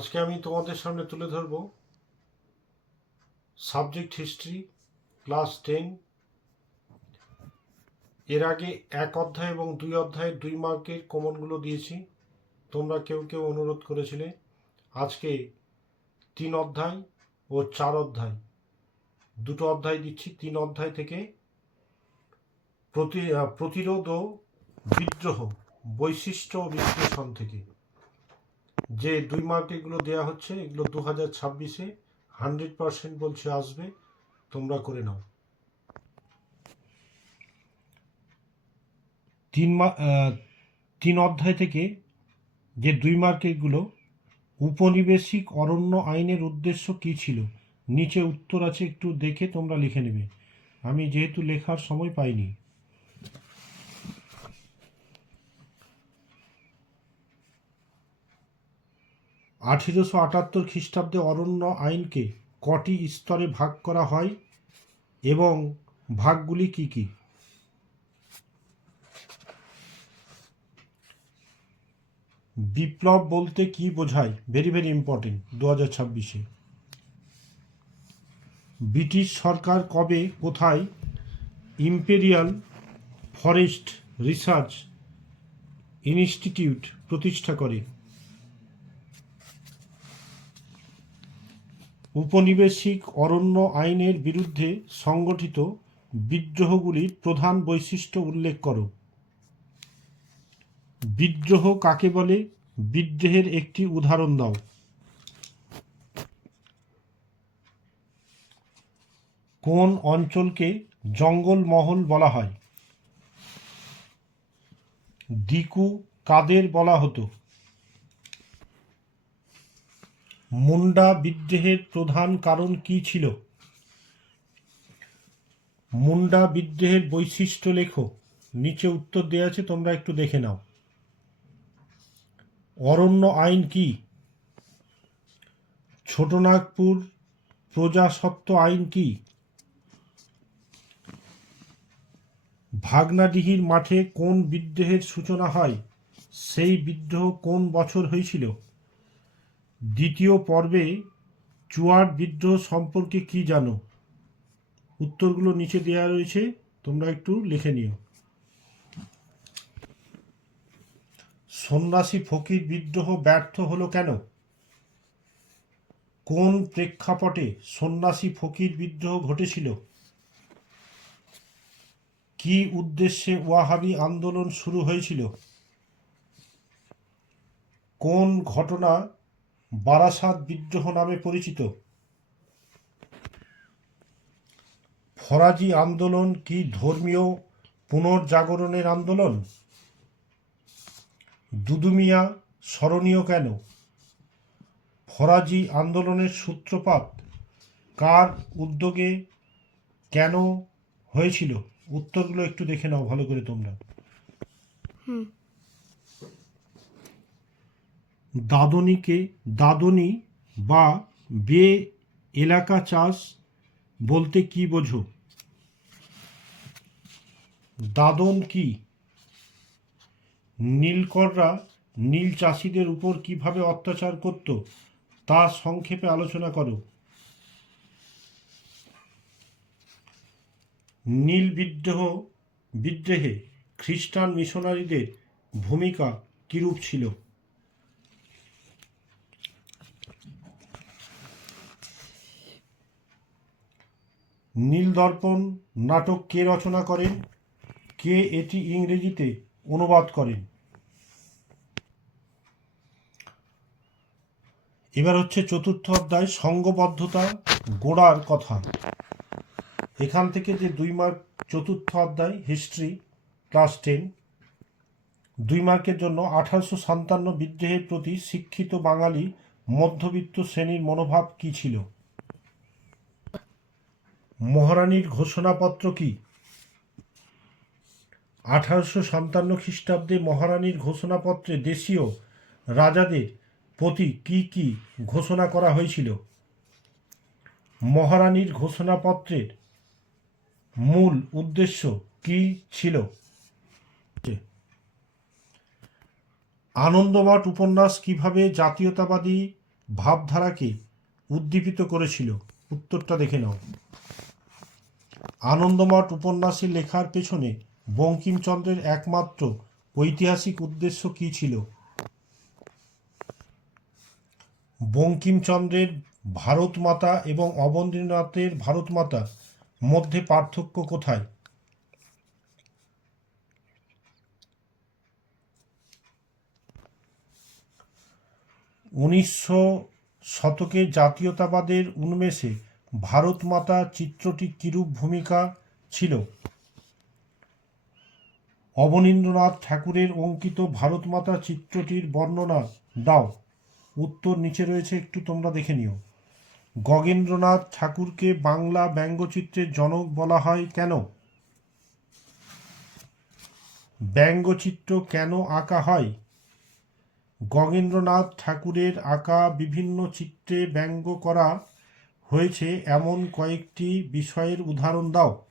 আজকে আমি তোমাদের সামনে তুলে ধরব সাবজেক্ট হিস্ট্রি, ক্লাস টেন। এর আগে এক অধ্যায় এবং দুই অধ্যায়ের দুই মার্কের কমনগুলো দিয়েছি। তোমরা কেউ কেউ অনুরোধ করেছিলে। আজকে তিন অধ্যায় ও চার অধ্যায়। দুটো অধ্যায় দিচ্ছি। তিন অধ্যায় থেকে প্রতি প্রতিরোধ ও বিদ্রোহ, বৈশিষ্ট্য বিশ্লেষণ থেকে। যে দুই মার্ক এগুলো দেওয়া হচ্ছে, এগুলো দু হাজার ছাব্বিশে হান্ড্রেড পারসেন্ট বলছে আসবে, তোমরা করে নাও। তিন মা তিন অধ্যায় থেকে যে দুই মার্কেরগুলো উপনিবেশিক অরণ্য আইনের উদ্দেশ্য কী ছিল? নিচে উত্তর আছে, একটু দেখে তোমরা লিখে নেবে। আমি যেহেতু লেখার সময় পাইনি। আঠেরোশো আটাত্তর খ্রিস্টাব্দে অরণ্য আইনকে কটি স্তরে ভাগ করা হয় এবং ভাগগুলি কি কি? বিপ্লব বলতে কি বোঝায়? ভেরি ভেরি ইম্পর্টেন্ট দু হাজার ছাব্বিশে। ব্রিটিশ সরকার কবে, কোথায় ইম্পেরিয়াল ফরেস্ট রিসার্চ ইনস্টিটিউট প্রতিষ্ঠা করে? উপনিবেশিক অরণ্য আইনের বিরুদ্ধে সংগঠিত বিদ্রোহগুলির প্রধান বৈশিষ্ট্য উল্লেখ করো। বিদ্রোহ কাকে বলে? বিদ্রোহের একটি উদাহরণ দাও। কোন অঞ্চলকে জঙ্গলমহল বলা হয়? দিকু কাদের বলা হতো? মুন্ডা বিদ্রোহের প্রধান কারণ কি ছিল? মুন্ডা বিদ্রোহের বৈশিষ্ট্য লেখো। নিচে উত্তর দেওয়া আছে, তোমরা একটু দেখে নাও। অরণ্য আইন কি? ছোটনাগপুর প্রজাসত্ব আইন কি? ভাগনাডিহির মাঠে কোন বিদ্রোহের সূচনা হয়? সেই বিদ্রোহ কোন বছর হয়েছিল? দ্বিতীয় পর্বে চুয়ার বিদ্রোহ সম্পর্কে কি জানো? উত্তরগুলো নিচে দেওয়া রয়েছে, তোমরা একটু লিখে নিও। সন্ন্যাসী ফকির বিদ্রোহ ব্যর্থ হলো কেন? কোন প্রেক্ষাপটে সন্ন্যাসী ফকির বিদ্রোহ ঘটেছিল? কি উদ্দেশ্যে ওয়াহাবি আন্দোলন শুরু হয়েছিল? কোন ঘটনা বারাসাত বিদ্রোহ নামে পরিচিত। ফরাজি আন্দোলন কি ধর্মীয় পুনর্জাগরণের আন্দোলন? দুদুমিয়া স্মরণীয় কেন? ফরাজি আন্দোলনের সূত্রপাত কার উদ্যোগে কেন হয়েছিল? উত্তরগুলো একটু দেখে নাও ভালো করে তোমরা। দাদনীকে দাদনি বা বে এলাকা চাষ বলতে কি বোঝো? দাদন কি? নীলকররা নীল চাষিদের উপর কীভাবে অত্যাচার করত তা সংক্ষেপে আলোচনা করো। নীল বিদ্রোহ, বিদ্রোহে খ্রিস্টান মিশনারিদের ভূমিকা কিরূপ ছিল? নীলদর্পণ নাটক কে রচনা করেন? কে এটি ইংরেজিতে অনুবাদ করেন? এবার হচ্ছে চতুর্থ অধ্যায়, সঙ্গবদ্ধতা, গোড়ার কথা। এখান থেকে যে দুই মার্ক, চতুর্থ অধ্যায়, হিস্ট্রি, ক্লাস টেন, দুই মার্কের জন্য আঠারোশো সাতান্ন বিদ্রোহের প্রতি শিক্ষিত বাঙালি মধ্যবিত্ত শ্রেণির মনোভাব কী ছিল? মহারানীর ঘোষণাপত্র কি? আঠারোশো সাতান্ন খ্রিস্টাব্দে মহারানীর ঘোষণাপত্রে দেশীয় রাজাদের প্রতি কি কি ঘোষণা করা হয়েছিল? মহারানীর ঘোষণাপত্রের মূল উদ্দেশ্য কি ছিল? আনন্দমঠ উপন্যাস কীভাবে জাতীয়তাবাদী ভাবধারাকে উদ্দীপিত করেছিল? উত্তরটা দেখে নাও। আনন্দমঠ উপন্যাসে লেখার পেছনে বঙ্কিমচন্দ্রের একমাত্র ঐতিহাসিক উদ্দেশ্য কী ছিল? বঙ্কিমচন্দ্রের ভারত মাতা এবং অবনীন্দ্রনাথের ভারত মাতা মধ্যে পার্থক্য কোথায়? উনিশশো শতকে জাতীয়তাবাদের উন্মেষে ভারত মাতা চিত্রটি কিরূপ ভূমিকা ছিল? অবনীন্দ্রনাথ ঠাকুরের অঙ্কিত ভারত মাতা চিত্রটির বর্ণনা দাও। উত্তর নিচে রয়েছে, একটু তোমরা দেখে নিও। গগেন্দ্রনাথ ঠাকুরকে বাংলা ব্যঙ্গচিত্রের জনক বলা হয় কেন? ব্যঙ্গচিত্র কেন আঁকা হয়? গগেন্দ্রনাথ ঠাকুরের আঁকা বিভিন্ন চিত্রে ব্যঙ্গ করা হয়েছে এমন কয়েকটি বিষয়ের উদাহরণ দাও।